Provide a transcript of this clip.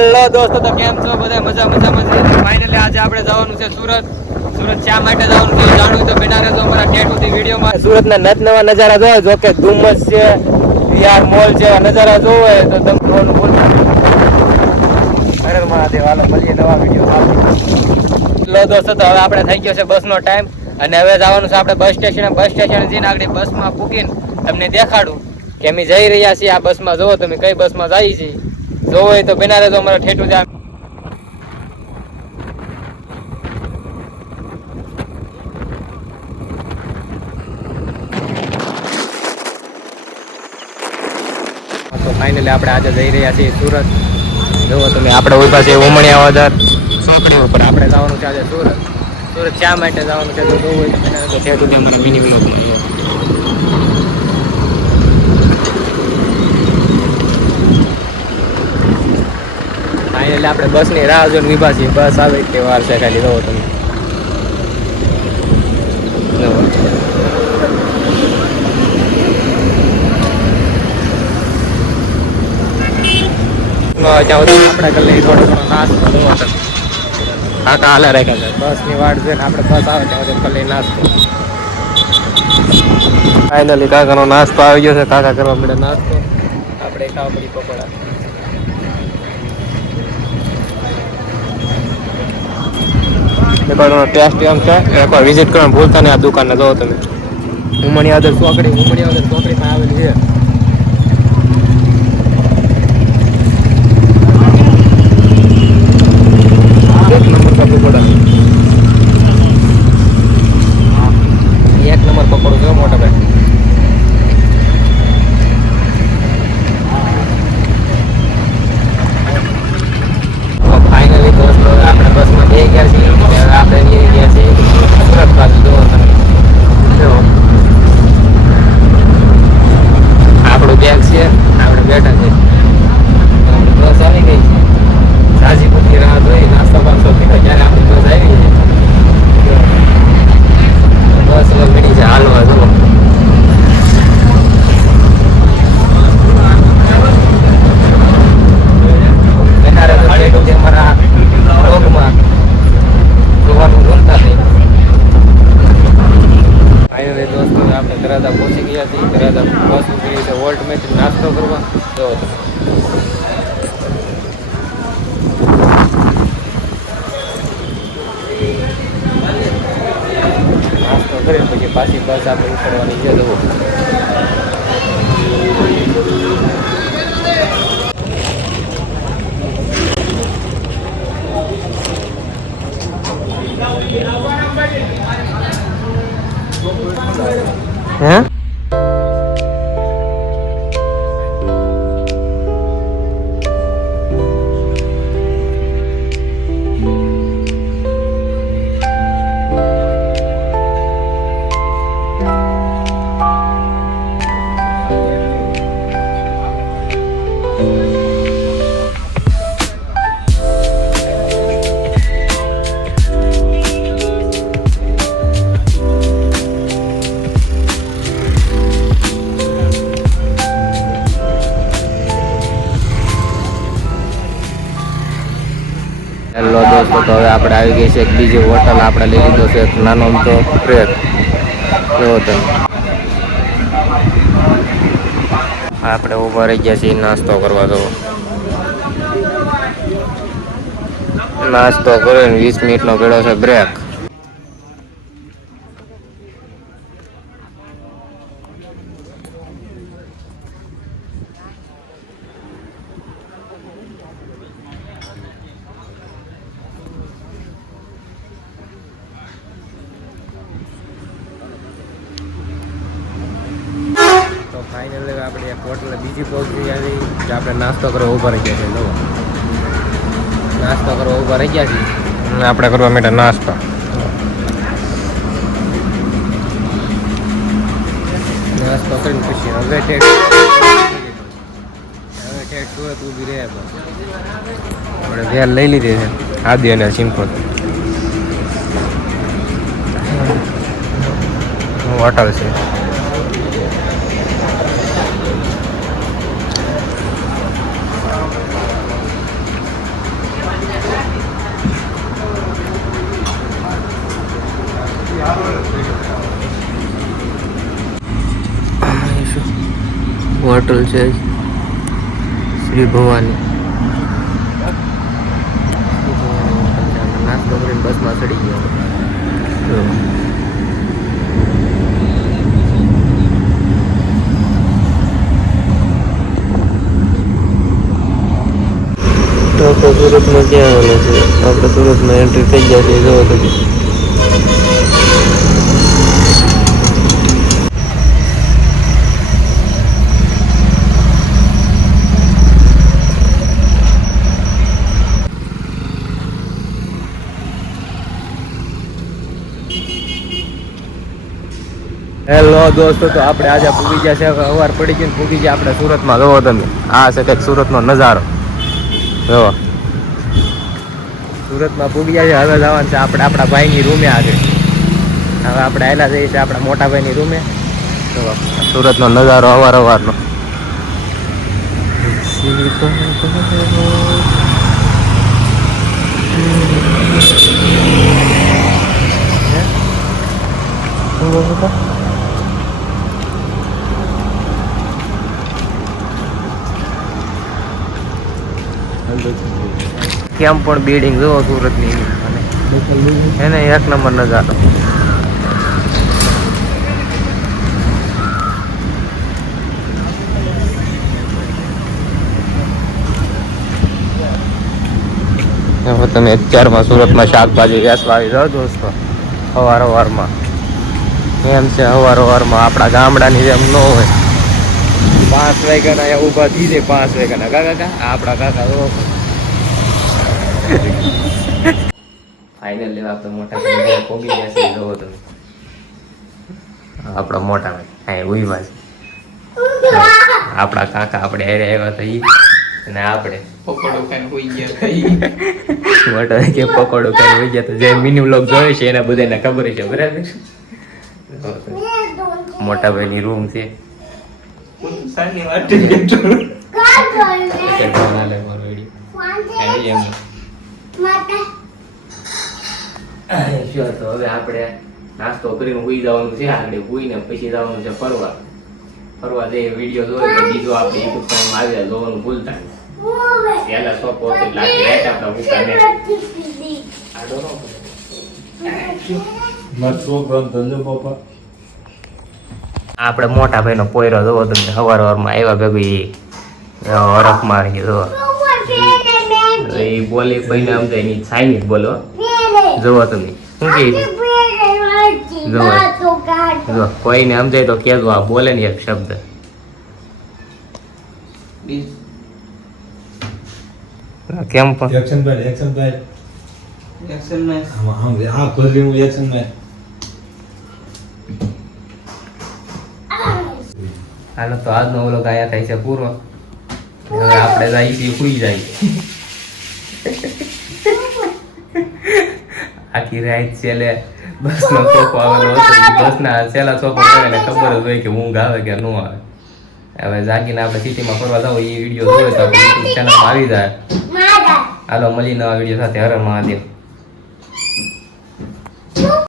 Hello દોસ્તો, તો કેમ છો બધા? મજા. ફાઇનલી આજે આપણે જવાનું છે સુરત. શા માટે જવાનું છે જાણવું તો બિના રહેજો અમારા ટેટુથી વિડીયોમાં. સુરતના નવા નજારા જોવો, જો કે ધુમ્મસ છે, વિહાર મોલ છે, નજારા જોવો હોય તો તમે જોવાનું ભૂલતા નહીં. હરે મહાદેવ, હાલો મળીએ નવા વિડીયો. હેલો દોસ્તો, તો હવે આપણે થઈ ગયો છે બસનો ટાઈમ અને હવે જવાનું છે આપણે બસ સ્ટેશન જઈને આગળ બસમાં પૂકીને તમને દેખાડું કે અમે જઈ રહ્યા છીએ. આ બસમાં જોવો તમે કઈ બસમાં જઈએ છીએ. જોવો હોય તો બિના રહેજો અમારા ઠેઠું ત્યાં. તો ફાઇનલી આપણે આજે જઈ રહ્યા છીએ સુરત. જોવો તમે આપણે ઉભા છે ઉમણિયાવદર ચોકડી ઉપર. આપણે જવાનું છે આજે સુરત. શા માટે જવાનું છે તો જોવું હોય તો બિના રહેજો ઠેઠું ત્યાં અમારા મિની બ્લોગમાં. એટલે આપણે બસની રાહ જોઈને વિભા છીએ. બસ આવે એટલે વાર છે ખાલી. જોવો તમે આપણે કરી લઈએ થોડો ઘણો નાસ્તો. જોવો તમે કાકા હાલે રાખ્યા છે બસની વાટ જોઈને. આપણે બસ આવે ત્યાં સુધી કરી લઈએ નાસ્તો. ફાઇનલી કાકાનો નાસ્તો આવી ગયો છે. કાકા કરવા મળે નાસ્તો, આપણે ખાવા પડી પકોડા. ટેસ્ટ એમ છે, એકવાર વિઝિટ કરવાનું ભૂલતા નહીં આ દુકાનને. જોવો તમે ઉમણિયાવદર ચોકડીમાં આવેલી છે. એક નંબર પકોડો છે મોટા ભાઈ. ફાઇનલી દોસ્તો આપણે બસમાં બે ગયા છીએ. આપણે નીકળી ગયા છીએ સુરત બાજુ. જોવો તમે આપણું બેગ છે, આપણે બેઠા છે. બસ આવી ગઈ છે. રાજીપુરની રાહ જોઈ નાસ્તો બાસ્તો પીધો ત્યારે આપણી બસ આવી છે. બસ લગડી છે હાલવા. જુઓ અમારા બ્લોગમાં જોવાનું ભૂલતા નહીં. ફાઇનલી દોસ્તો આપણે કરાદા પહોંચી ગયા છીએ. કરાદા બસ ઉતરી છે વોલ્ટ મેચ નાસ્તો કરવા. જો નાસ્તો કરી પછી પાછી બસ આપણે ઉતરવાની છે. જુઓ હે હેલો દોસ્તો, તો હવે આપણે આવી ગઈ છે એક બીજી હોટલ. આપણે લઈ લીધો છે એક નાનો અમથો બ્રેક. જોવો તમે આપણે ઊભા રહી ગયા છીએ નાસ્તો કરવા. જવો નાસ્તો કરીને 20 મિનિટનો પડ્યો છે બ્રેક. ફાઇનલી આપણે એક હોટલ બીજી પહોંચી આવી કે આપણે નાસ્તો કરવા ઊભા રહી ગયા છે. જુઓ નાસ્તો કરવા ઊભા રહી ગયા છીએ અને આપણે કરવા માટે નાસ્તો. નાસ્તો કરીને પછી હવે ઠેઠ સુરત ઊભી રહે. આપણે વેર લઈ લીધી છે આદિ અને સિમ્પલ હોટલ છે. હોટલ છે શ્રી ભવાની. નાસ્તો કરીને બસમાં ચડી ગયો. તો સુરતમાં ક્યાં આવે છે? આપણે સુરતમાં એન્ટ્રી થઈ ગયા છે. જોવો તો હેલો દોસ્તો, તો આપણે આજે પૂગી ગયા છે. સવાર પડી ગઈ પૂગી ગયા આપણે સુરતમાં. જોવો તમે, આ છે કંઈક સુરતનો નજારો. જોવો સુરતમાં પૂગી ગયા છે. હવે જવાનું છે આપણે આપણા ભાઈની રૂમે આગળ. હવે આપણે આવેલા જઈએ છીએ આપણા મોટા ભાઈની રૂમે. જોવો સુરતનો નજારો અવારનો. કેમ પણ બિલ્ડિંગ જોવો સુરતની એને એક નંબર નજારો. તમે અત્યારમાં સુરતમાં શાકભાજી વેચવા આવી જાઓ દોસ્તો. સવારમાં એમ છે, સવારમાં આપણા ગામડાની જેમ ન હોય. 5 વાગ્યાના અહીંયા ઊભા થઈ જાય. 5 વાગ્યાના કાકા આપણા કાકા ફાઇનલી આપણે મોટા ભાઈ પોગી ગયા છે. જોવો તમે આપણા મોટા ભાઈ હા ઉઈવા છે. આપણા કાકા આપણે હારે આવ્યા હતા ઈ અને આપણે પકોડો ખાઈને હોઈ ગયા. મોટા કે પકોડો ખાઈને હોઈ ગયા. તો જે મિની વ્લોગ જોયો છે એના બધાને ખબર છે બરાબર. મોટા ભાઈની રૂમ છે. તો હવે આપણે નાસ્તો કરીને હુઈ જવાનું છે. આગળ હુઈને પછી જવાનું છે ફરવા જઈએ. વિડીયો જોયો તો બીજો આપણે યુટ્યુબ ચેનલમાં આવ્યા જોવાનું ભૂલતા નહીં. પહેલા શોપ હતી લાગી રાત આપણા ભૂખાને આપણે મોટા ભાઈનો પોયરો જોવો તમને સવારમાં આવ્યા ભેગું હરખ મારી જોવો. એ બોલી ભાઈને સમજાય ની ચાઇનીઝ બોલો. જોવો તમે શું કે જો કોઈને સમજાય તો કેજો આ બોલે ને એક શબ્દ. કેમ પણ એક્શન ભાઈ હા ખોલી હું એક્શન ભાઈ. હાલો તો આજનો વ્લોગ અહીંયા થાય છે પૂરો. હવે આપણે જઈએ છીએ સુઈ જાય. આખી રાત છેલ્લે બસનો ચોખ્ખો આવેલો હતો. બસના છેલ્લા ચોખ્ખો આવે ને ખબર જ હોય કે ઊંઘ આવે કે ન આવે. હવે જાગીને આપણે સિટીમાં ફરવા જાવ એ વિડીયો જોયો તો આપણે યુટ્યુબ ચેનલમાં આવી જાય. હાલો મળી નવા વિડીયો સાથે. હર મહાદેવ.